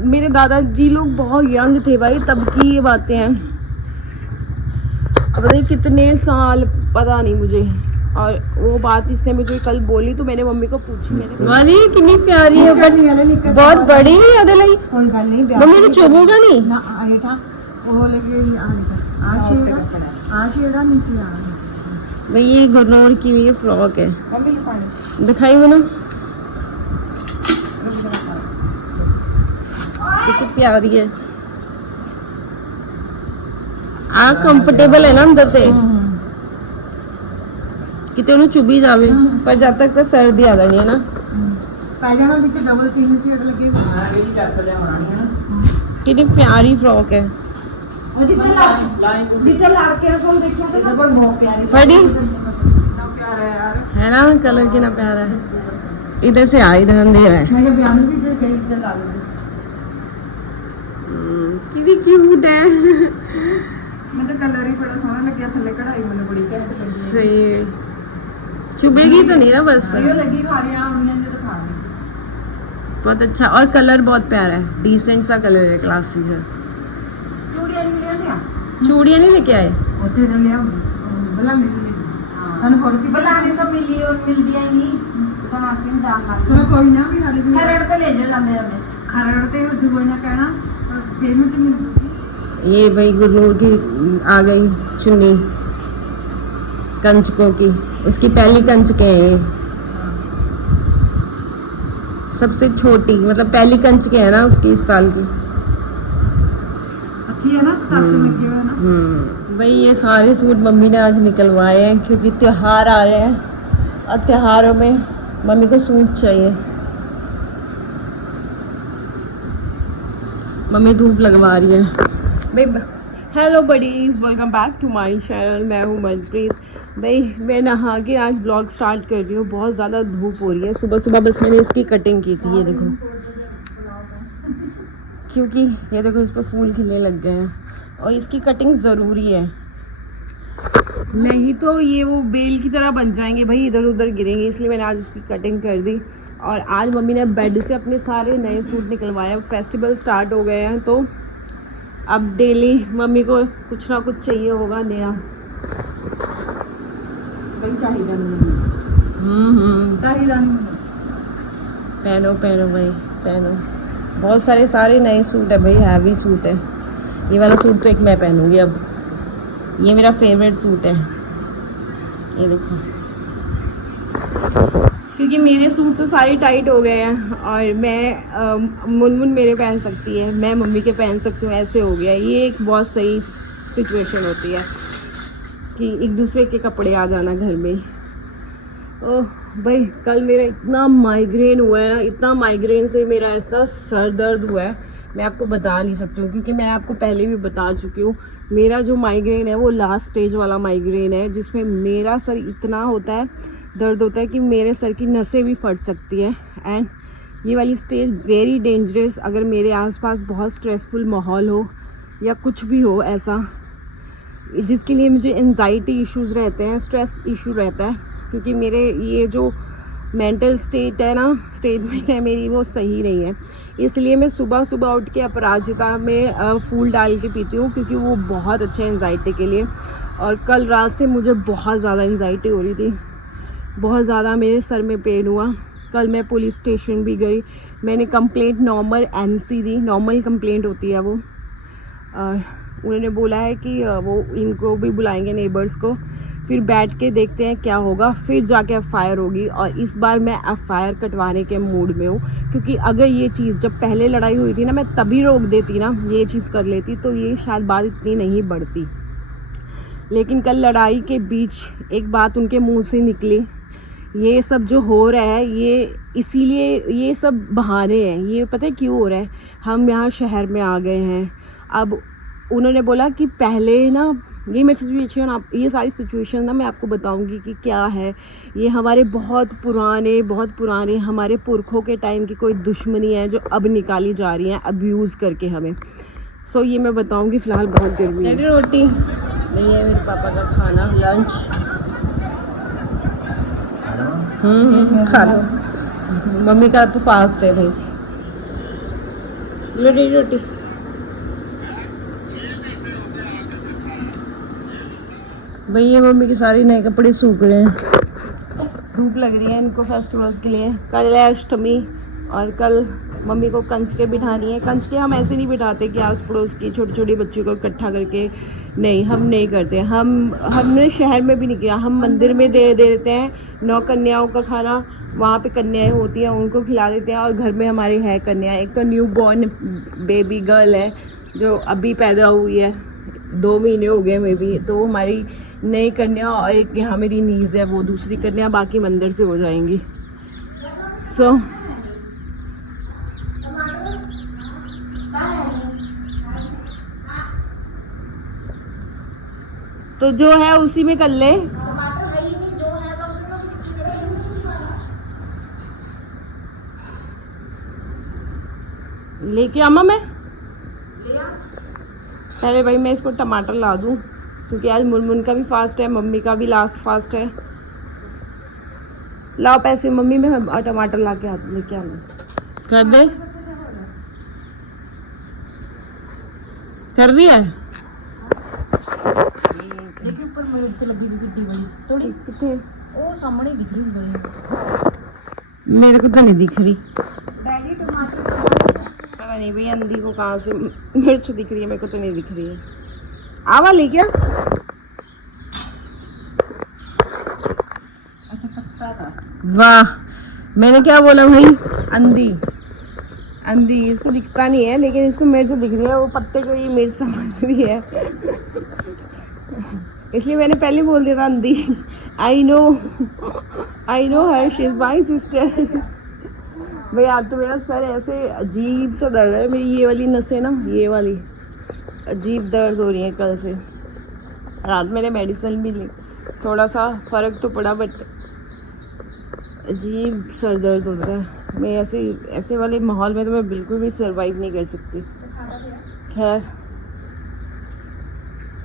मेरे दादाजी लोग बहुत यंग थे भाई, तब की ये बातें हैं। पता नहीं कितने साल, पता नहीं मुझे। और वो बात इसने मुझे कल बोली तो मैंने मम्मी को पूछी, मैंने कितनी प्यारी है, बहुत बड़ी नहीं याद लाई। कोई गल नहीं, मम्मी ने चुभोगा नहीं ना आएगा वो लगे आशेड़ा नीचे आ भाई। ये गुरनूर की ये फ्रॉक है, दिखाई वो ना कितनी प्यारी है। कंफर्टेबल है ना अंदर से, कितने उन्हें चुभी जावे, पर जब तक तो सर्दी आ जानी है ना। पैजामा पीछे डबल चेन शेड लगे। कितनी प्यारी फ्रॉक है। और जितना लाग के रखो देखिए तो ना बहुत प्यारी बड़ी प्यारा है यार, है ना, कलर कितना प्यारा है। इधर से आ, इधर अंधेरा है। मैंने ब्याह भी जो गई चला ली कितनी क्यूट है। मतलब कलर ही बड़ा सोहना लगे, थल्ले कढ़ाई मैंने बड़ी घैंट लगी। सही, चुभेगी तो नहीं ना बस। ये लगी खारी आमियां ने तो खा ली। बहुत अच्छा, और कलर बहुत प्यारा है, डिसेंट सा कलर है, क्लासी सा। चूड़ियां नहीं लेते, चूड़ियां नहीं लेके आए होते तो ले बला मिली तन फोड़ की बलाने तो मिली और मिल दिया ही नहीं तो ना के जान ला। चलो कोई ना, भी हाली भी खरड़ ते ले जा लांदे जांदे, खरड़ ते दुबई ना कहना पेमेंट मिल। ये भाई गुरनूर की आ गई चुन्नी कंचकों की, उसकी पहली कंचके हैं ये, सबसे छोटी, मतलब पहली कंचके है ना उसकी इस साल की। अच्छी है ना, तासे लगे हुए ना। भाई ये सारे सूट मम्मी ने आज निकलवाए हैं क्योंकि त्योहार आ रहे हैं और त्योहारों में मम्मी को सूट चाहिए। मम्मी धूप लगवा रही है भाई। Hello buddies, welcome back to my channel. मैं हूँ मनप्रीत। भाई मैं नहा के आज ब्लॉग स्टार्ट कर रही हूँ। बहुत ज़्यादा धूप हो रही है। सुबह सुबह बस मैंने इसकी कटिंग की थी, ये देखो, क्योंकि ये देखो इस पर फूल खिलने लग गए हैं और इसकी कटिंग ज़रूरी है, नहीं तो ये वो बेल की तरह बन जाएंगे भाई, इधर उधर गिरेंगे। इसलिए मैंने आज इसकी कटिंग कर दी। और आज मम्मी ने बेड से अपने सारे नए सूट निकलवाए। फेस्टिवल स्टार्ट हो गए हैं तो अब डेली मम्मी को कुछ ना कुछ चाहिए होगा नया। वही चाहिए पहनो पहनो भाई पहनो। बहुत सारे नए सूट है भाई, हैवी सूट है। ये वाला सूट तो एक मैं पहनूंगी अब, ये मेरा फेवरेट सूट है, ये देखो। क्योंकि मेरे सूट तो सारे टाइट हो गए हैं और मैं मुनमुन मेरे पहन सकती है, मैं मम्मी के पहन सकती हूँ, ऐसे हो गया। ये एक बहुत सही सिचुएशन होती है कि एक दूसरे के कपड़े आ जाना घर में। ओह भाई कल मेरा इतना माइग्रेन हुआ है ना, इतना माइग्रेन से मेरा ऐसा सर दर्द हुआ है, मैं आपको बता नहीं सकती हूँ। क्योंकि मैं आपको पहले भी बता चुकी हूँ, मेरा जो माइग्रेन है वो लास्ट स्टेज वाला माइग्रेन है, जिसमें मेरा सर इतना होता है, दर्द होता है कि मेरे सर की नसें भी फट सकती है। एंड ये वाली स्टेज वेरी डेंजरस। अगर मेरे आसपास बहुत स्ट्रेसफुल माहौल हो या कुछ भी हो ऐसा, जिसके लिए मुझे एंजाइटी इश्यूज़ रहते हैं, स्ट्रेस इशू रहता है, क्योंकि मेरे ये जो मेंटल स्टेट है ना, स्टेटमेंट है मेरी, वो सही नहीं है। इसलिए मैं सुबह सुबह उठ के अपराजिता में फूल डाल के पीती हूँ, क्योंकि वो बहुत अच्छा है एंजाइटी के लिए। और कल रात से मुझे बहुत ज़्यादा एंजाइटी हो रही थी, बहुत ज़्यादा मेरे सर में पेन हुआ। कल मैं पुलिस स्टेशन भी गई, मैंने कंप्लेंट नॉर्मल NC दी, नॉर्मल कंप्लेंट होती है वो। उन्होंने बोला है कि वो इनको भी बुलाएंगे, नेबर्स को, फिर बैठ के देखते हैं क्या होगा, फिर जाके FIR होगी। और इस बार मैं FIR कटवाने के मूड में हूँ, क्योंकि अगर ये चीज़ जब पहले लड़ाई हुई थी ना, मैं तभी रोक देती ना, ये चीज़ कर लेती, तो ये शायद बात इतनी नहीं बढ़ती। लेकिन कल लड़ाई के बीच एक बात उनके मुंह से निकली, ये सब जो हो रहा है ये इसीलिए, ये सब बहाने हैं। ये पता है क्यों हो रहा है? हम यहाँ शहर में आ गए हैं। अब उन्होंने बोला कि पहले ना, ये मैं सिचुएशन, आप ये सारी सिचुएशन ना मैं आपको बताऊंगी कि क्या है। ये हमारे बहुत पुराने हमारे पुरखों के टाइम की कोई दुश्मनी है जो अब निकाली जा रही है अब्यूज़ करके हमें। सो ये मैं बताऊंगी। फ़िलहाल बहुत गर्मी है। रोटी भैया, मेरे पापा का खाना, लंच। खा लो। मम्मी का तो फास्ट है भाई। लड़ी रोटी। भाई ये मम्मी के सारे नए कपड़े सूख रहे हैं, धूप लग रही है इनको फेस्टिवल्स के लिए। कल है अष्टमी और कल मम्मी को कंचके बिठानी है। कंचके हम ऐसे नहीं बिठाते कि आस पड़ोस की छोटी छोटी बच्चियों को इकट्ठा करके, नहीं हम नहीं करते। हमने शहर में भी नहीं किया, हम मंदिर में दे देते हैं 9 कन्याओं का खाना, वहाँ पे कन्याएं होती हैं उनको खिला देते हैं। और घर में हमारी है कन्या, एक तो न्यू बॉर्न बेबी गर्ल है जो अभी पैदा हुई है, 2 महीने हो गए मे बी, तो हमारी नई कन्या। और एक यहाँ मेरी नीज है, वो दूसरी कन्या, बाकी मंदिर से हो जाएंगी। सो तो जो है उसी में कर ले। लेके आमा मैं पहले भाई मैं इसको टमाटर ला दूं, क्योंकि आज मुनमुन का भी फास्ट है, मम्मी का भी लास्ट फास्ट है। लाओ पैसे मम्मी, में टमाटर ला के लेके आना। कर दे, कर दिया। देखिए ऊपर मिर्च लगी हुई कितनी बड़ी, थोड़ी कितने वो सामने दिख रही बड़ी, मेरे को तो नहीं दिख रही। डैडी टमाटर पता नहीं भैया अंधी को कहाँ से मिर्च दिख रही है, मेरे को तो नहीं दिख रही है। आवा ली क्या? अच्छा पत्ता था। वाह, मैंने क्या बोला भाई? अंधी अंधी, इसको दिखता नहीं है लेकिन इसको मिर्च दिख रही है, वो पत्ते को ये मिर्च समझ रही है इसलिए मैंने पहले बोल दिया था अंधी। I know her, she is my sister. भाई आज तो मेरा सर ऐसे अजीब सा दर्द है, मेरी ये वाली नसें ना, ये वाली अजीब दर्द हो रही है कल से। रात मैंने मेडिसिन भी ली, थोड़ा सा फर्क तो पड़ा, बट अजीब सर दर्द होता है। मैं ऐसे वाले माहौल में तो मैं बिल्कुल भी सरवाइव नहीं कर सकती। खैर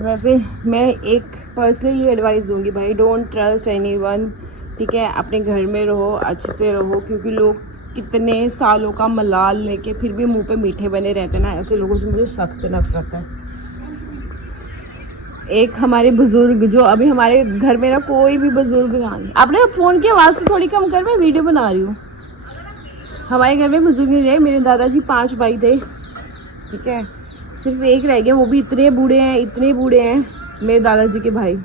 वैसे मैं एक पर्सनली एडवाइस दूंगी भाई, डोंट ट्रस्ट एनीवन, ठीक है? अपने घर में रहो, अच्छे से रहो, क्योंकि लोग कितने सालों का मलाल लेके फिर भी मुंह पे मीठे बने रहते हैं ना, ऐसे लोगों से मुझे सख्त नफरत है। एक हमारे बुजुर्ग, जो अभी हमारे घर में ना कोई भी बुजुर्ग नहीं, आपने फ़ोन की आवाज़ से थोड़ी कम कर, मैं वीडियो बना रही हूँ। हमारे घर में बुजुर्ग नहीं रहे, मेरे दादाजी 5 भाई थे, ठीक है? सिर्फ एक रह गया, वो भी इतने बूढ़े हैं मेरे दादाजी के भाई,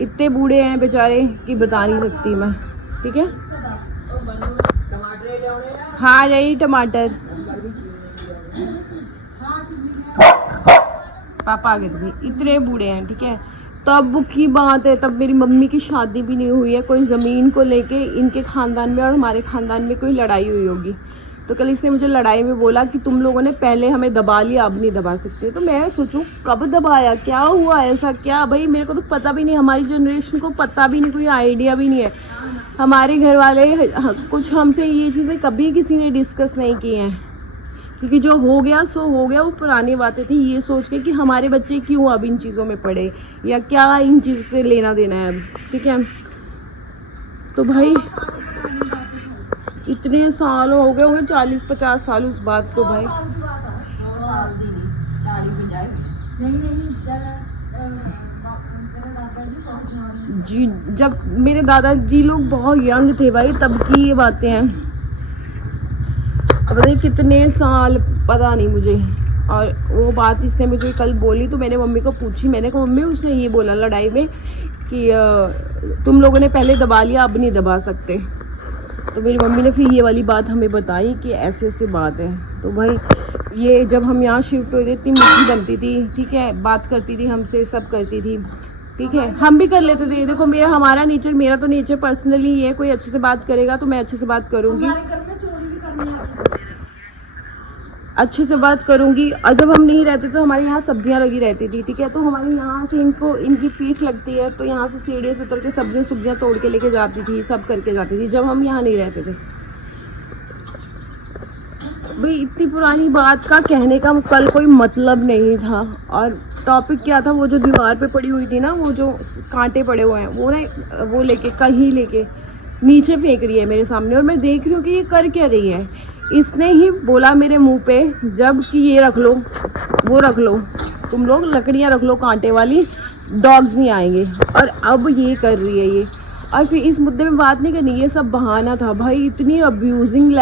इतने बूढ़े हैं बेचारे कि बता नहीं सकती मैं, ठीक है? हाँ रही टमाटर, पापा आ गए थे, इतने बूढ़े हैं, ठीक है? तब की बात है, तब मेरी मम्मी की शादी भी नहीं हुई है, कोई ज़मीन को लेके इनके ख़ानदान में और हमारे ख़ानदान में कोई लड़ाई हुई होगी। तो कल इसने मुझे लड़ाई में बोला कि तुम लोगों ने पहले हमें दबा लिया, अब नहीं दबा सकते। तो मैं सोचूं कब दबाया, क्या हुआ ऐसा, क्या? भाई मेरे को तो पता भी नहीं, हमारी जनरेशन को पता भी नहीं, कोई आइडिया भी नहीं है। हमारे घर वाले कुछ हमसे ये चीज़ें कभी किसी ने डिस्कस नहीं की हैं, क्योंकि जो हो गया सो हो गया, वो पुरानी बातें थी। ये सोच के कि हमारे बच्चे क्यों अब इन चीज़ों में पड़े, या क्या इन चीज़ से लेना देना है अब, ठीक है? तो भाई इतने साल हो गए होंगे, 40-50 साल उस बात को भाई। जी जब मेरे दादाजी लोग बहुत यंग थे भाई, तब की ये बातें हैं, पता नहीं कितने साल, पता नहीं मुझे। और वो बात इसने मुझे कल बोली, तो मैंने मम्मी को पूछी, मैंने कहा मम्मी उसने ये बोला लड़ाई में कि तुम लोगों ने पहले दबा लिया, अब नहीं दबा सकते। तो मेरी मम्मी ने फिर ये वाली बात हमें बताई कि ऐसे ऐसे बात है। तो भाई ये जब हम यहाँ शिफ्ट हुए थे, इतनी मीठी बनती थी, ठीक है? बात करती थी हमसे, सब करती थी, ठीक है? हम भी कर लेते थे। देखो मेरा तो नेचर पर्सनली ये, कोई अच्छे से बात करेगा तो मैं अच्छे से बात करूँगी, अच्छे से बात करूंगी। और जब हम नहीं रहते तो हमारे यहाँ सब्जियां लगी रहती थी, ठीक है? तो हमारे यहाँ से इनकी पीठ लगती है, तो यहाँ से सीढ़ी से उतर के सब्जियां तोड़ के लेके जाती थी, सब करके जाती थी, जब हम यहाँ नहीं रहते थे। भाई इतनी पुरानी बात का कहने का कल कोई मतलब नहीं था। और टॉपिक क्या था, वो जो दीवार पे पड़ी हुई थी ना, वो जो कांटे पड़े हुए हैं, वो लेके कहीं लेके नीचे फेंक रही है मेरे सामने, और मैं देख रही हूँ कि ये कर क्या रही है। इसने ही बोला मेरे मुंह पे जब कि ये रख लो वो रख लो, तुम लोग लकड़ियाँ रख लो कांटे वाली, डॉग्स नहीं आएंगे। और अब ये कर रही है ये। और फिर इस मुद्दे में बात नहीं करनी, ये सब बहाना था भाई। इतनी अब्यूजिंग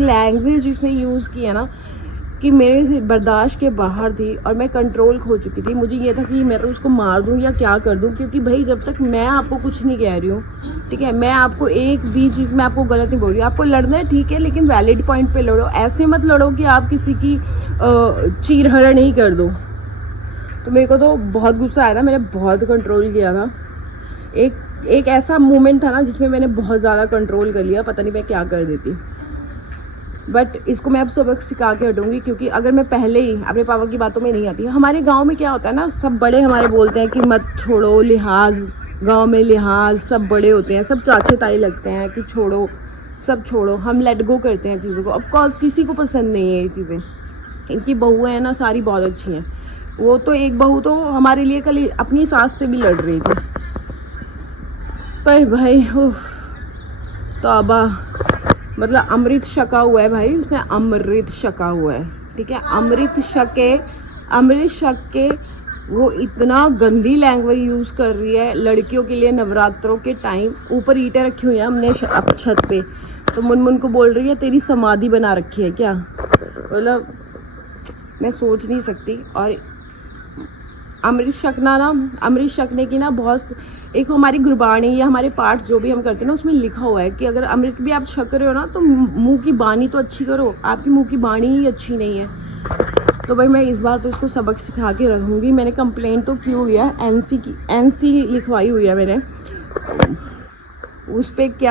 लैंग्वेज इसने यूज़ की है ना कि मेरे से बर्दाश्त के बाहर थी और मैं कंट्रोल खो चुकी थी। मुझे ये था कि मैं तो उसको मार दूँ या क्या कर दूँ, क्योंकि भाई जब तक मैं आपको कुछ नहीं कह रही हूँ, ठीक है, मैं आपको एक भी चीज़ में आपको गलत नहीं बोल रही। आपको लड़ना है ठीक है, लेकिन वैलिड पॉइंट पे लड़ो, ऐसे मत लड़ो कि आप किसी की चीरहरण ही कर दो। तो मेरे को तो बहुत गुस्सा आया था, मैंने बहुत कंट्रोल किया था। एक ऐसा मोमेंट था ना जिसमें मैंने बहुत ज़्यादा कंट्रोल कर लिया, पता नहीं मैं क्या कर देती। बट इसको मैं अब सबक सिखा के हटूंगी, क्योंकि अगर मैं पहले ही अपने पापा की बातों में नहीं आती। हमारे गांव में क्या होता है ना, सब बड़े हमारे बोलते हैं कि मत छोड़ो लिहाज, गांव में लिहाज, सब बड़े होते हैं, सब चाचे ताई लगते हैं कि छोड़ो, सब छोड़ो, हम लेट गो करते हैं चीज़ों को। ऑफकोर्स किसी को पसंद नहीं है ये चीज़ें। इनकी बहुएँ हैं ना सारी बहुत अच्छी हैं। वो तो एक बहू तो हमारे लिए कल अपनी सास से भी लड़ रही थी, पर भाई तौबा, मतलब अमृत छका हुआ है भाई, उसने अमृत छका हुआ है, ठीक है। अमृत छक के वो इतना गंदी लैंग्वेज यूज़ कर रही है लड़कियों के लिए। नवरात्रों के टाइम ऊपर ईंटें रखी हुई हैं हमने छत पे, तो मुनमुन को बोल रही है तेरी समाधि बना रखी है क्या। मतलब मैं सोच नहीं सकती। और अमृत छकने की ना बहुत, एक हमारी गुरबाणी या हमारे पाठ जो भी हम करते हैं ना, उसमें लिखा हुआ है कि अगर अमृत भी आप छक रहे हो ना तो मुंह की बानी तो अच्छी करो, आपकी मुंह की बानी ही अच्छी नहीं है। तो भाई मैं इस बार तो इसको सबक सिखा के रखूँगी। मैंने कंप्लेंट तो की हुई है, एनसी लिखवाई हुई है मैंने। उस पर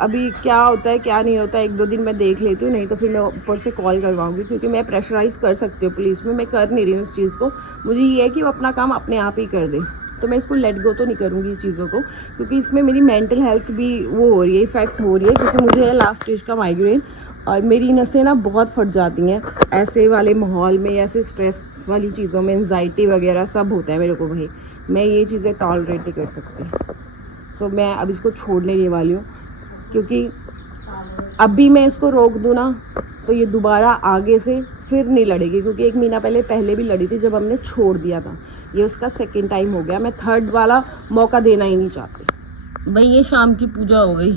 अभी क्या होता है क्या नहीं होता है, 1-2 दिन मैं देख लेती हूँ, नहीं तो फिर मैं ऊपर से कॉल करवाऊँगी, क्योंकि मैं प्रेशराइज़ कर सकती हूँ पुलिस में। मैं कर नहीं रही हूँ उस चीज़ को, मुझे ये है कि वो अपना काम अपने आप ही कर दे। तो मैं इसको लेट गो तो नहीं करूँगी इस चीज़ों को, क्योंकि इसमें मेरी मेंटल हेल्थ भी वो हो रही है, इफ़ेक्ट हो रही है, क्योंकि मुझे है लास्ट स्टेज का माइग्रेन और मेरी नसें ना बहुत फट जाती हैं ऐसे वाले माहौल में, ऐसे स्ट्रेस वाली चीज़ों में, एंजाइटी वगैरह सब होता है मेरे को भाई। मैं ये चीज़ें टॉलरेट नहीं कर सकती। सो मैं अब इसको छोड़ने नहीं वाली हूँ, क्योंकि अभी मैं इसको रोक दूँ ना तो ये दोबारा आगे से फिर नहीं लड़ेगी, क्योंकि 1 महीना पहले भी लड़ी थी जब हमने छोड़ दिया था। ये उसका 2nd टाइम हो गया। मैं 3rd वाला मौका देना ही नहीं चाहती। भाई ये शाम की पूजा हो गई,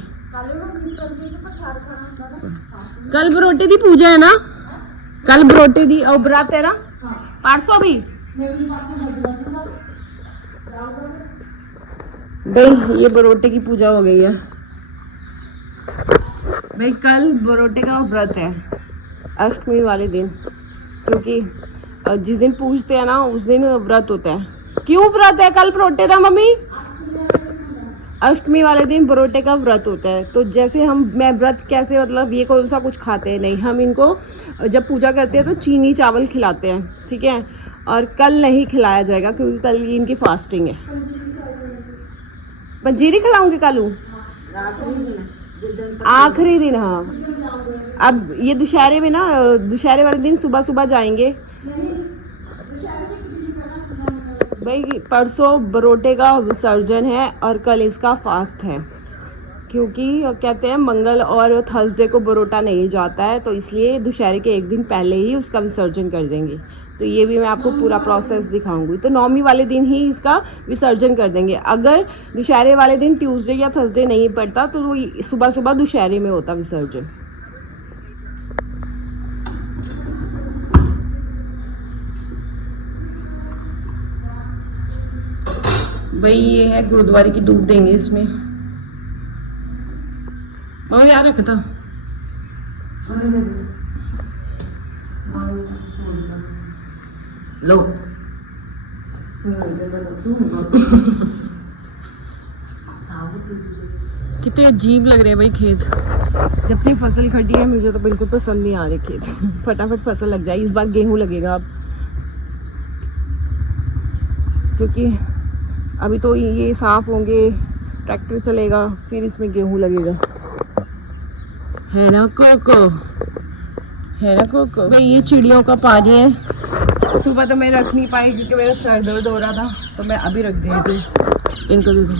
कल बरोटे दी पूजा है ना, कल बरोटे दी और बरात है ना, 500 भी भाई ये बरोटे की पूजा हो गई है भाई। कल बरोटे का व्रत है, अष्टमी वाले दिन, क्योंकि जिस दिन पूजते हैं ना उस दिन व्रत होता है। क्यों व्रत है कल बरोटे का मम्मी? अष्टमी वाले दिन बरोटे का व्रत होता है। तो जैसे मैं व्रत कैसे, मतलब ये कौन सा कुछ खाते हैं नहीं, हम इनको जब पूजा करते हैं तो चीनी चावल खिलाते हैं, ठीक है। और कल नहीं खिलाया जाएगा क्योंकि कल इनकी फास्टिंग है। पंजीरी खिलाऊंगी कल, आखिरी दिन। हाँ अब ये दुशहरे में ना, दुशहरे वाले दिन सुबह सुबह जाएंगे भाई। परसों बरोटे का विसर्जन है और कल इसका फास्ट है, क्योंकि कहते हैं मंगल और थर्सडे को बरोटा नहीं जाता है, तो इसलिए दुशहरे के 1 दिन पहले ही उसका विसर्जन कर देंगे। तो ये भी मैं आपको पूरा प्रोसेस दिखाऊंगी। तो 9वीं वाले दिन ही इसका विसर्जन कर देंगे। अगर दुशहरे वाले दिन ट्यूसडे या थर्सडे नहीं पड़ता तो वो सुबह सुबह दुशहरे में होता विसर्जन। भाई ये है गुरुद्वारे की धूप देंगे इसमें। और यार रखता लो कितने अजीब लग रहे हैं भाई खेत। जब से फसल खड़ी है मुझे तो बिल्कुल पसंद नहीं आ रहे खेत। फटाफट फसल लग जाए। इस बार गेहूं लगेगा अब, क्योंकि अभी तो ये साफ होंगे, ट्रैक्टर चलेगा, फिर इसमें गेहूं लगेगा। है ना कोको, है ना कोको। भाई ये चिड़ियों का पानी है। सुबह तो मैं रख नहीं पाई क्योंकि मेरा सर दर्द हो रहा था, तो मैं अभी रख दी थी। इनको देखो,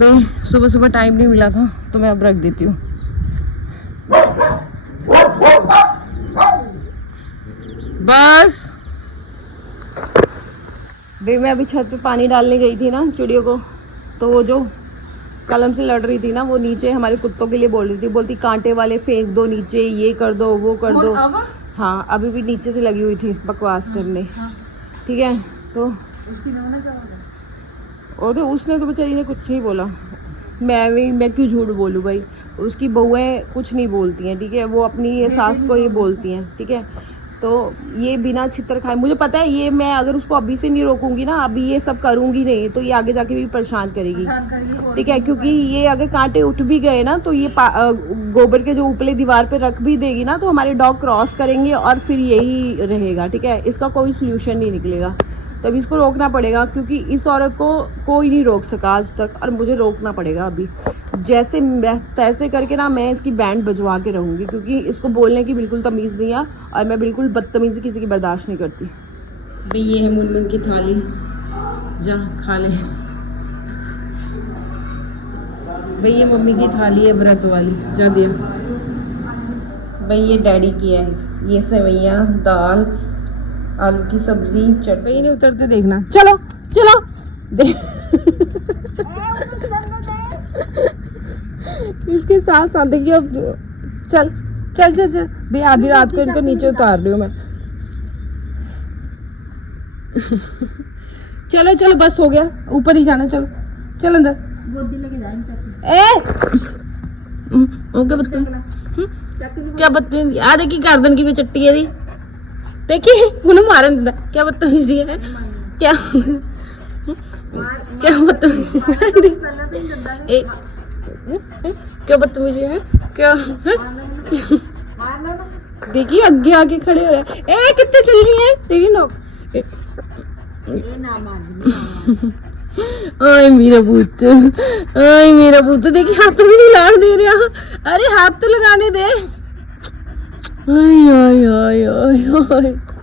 भाई सुबह सुबह टाइम नहीं मिला था तो मैं अब रख देती हूँ। बस भाई मैं अभी छत पे पानी डालने गई थी ना चिड़ियों को, तो वो जो कलम से लड़ रही थी ना वो नीचे हमारे कुत्तों के लिए बोल रही थी, बोलती कांटे वाले फेंक दो नीचे, ये कर दो वो कर दो। हाँ अभी भी नीचे से लगी हुई थी बकवास करने। ठीक है तो और उसने तो बेचारी ने कुछ नहीं बोला। मैं क्यों झूठ बोलूँ भाई, उसकी बहुएं कुछ नहीं बोलती हैं। ठीक है वो अपनी ये सास को ये बोलती हैं। ठीक है तो ये बिना छितर खाए, मुझे पता है ये मैं अगर उसको अभी से नहीं रोकूंगी ना, अभी ये सब करूंगी नहीं तो ये आगे जाके भी परेशान करेगी। ठीक है क्योंकि ये अगर कांटे उठ भी गए ना तो ये गोबर के जो ऊपरली दीवार पे रख भी देगी ना तो हमारे डॉग क्रॉस करेंगे और फिर यही रहेगा। ठीक है इसका कोई सोल्यूशन नहीं निकलेगा, तो अभी इसको रोकना पड़ेगा क्योंकि इस औरत को कोई नहीं रोक सका आज तक और मुझे रोकना पड़ेगा अभी। जैसे तैसे करके ना मैं इसकी बैंड बजवा के रहूँगी क्योंकि इसको बोलने की बिल्कुल तमीज़ नहीं है और मैं बिल्कुल बदतमीज़ी किसी की बर्दाश्त नहीं करती। भाई ये है मुनमुन की थाली, जा खा ले। भाई ये मम्मी की थाली है व्रत वाली, जा दे। भाई ये डैडी की है, ये सेवैयाँ, दाल, आलू की सब्जी, चटनी। नहीं उतरते देखना, चलो चलो इसके साथ साथ देखिए अब चल चल चल चल भाई आधी रात को इनको नीचे उतार रही हूँ मैं। चलो चलो बस हो गया, ऊपर ही जाना, चलो चल अंदर। ओके बत्ती क्या बत्ती आ देखी गर्दन की भी चट्टी है देखिए उन्हें मारन दिंदा, क्या बदतमीजी है, क्या क्या बदतमीजी क्या बदतमीजी है क्या है? देखिए आगे आगे खड़े हो रहे ए कितने चल रही है तेरी नौक। आय मेरा पुत्र, आय मेरा पुत्र, देखिए हाथ भी नहीं लाने दे रहा। अरे हाथ तो लगाने दे। आय आय आय आय आय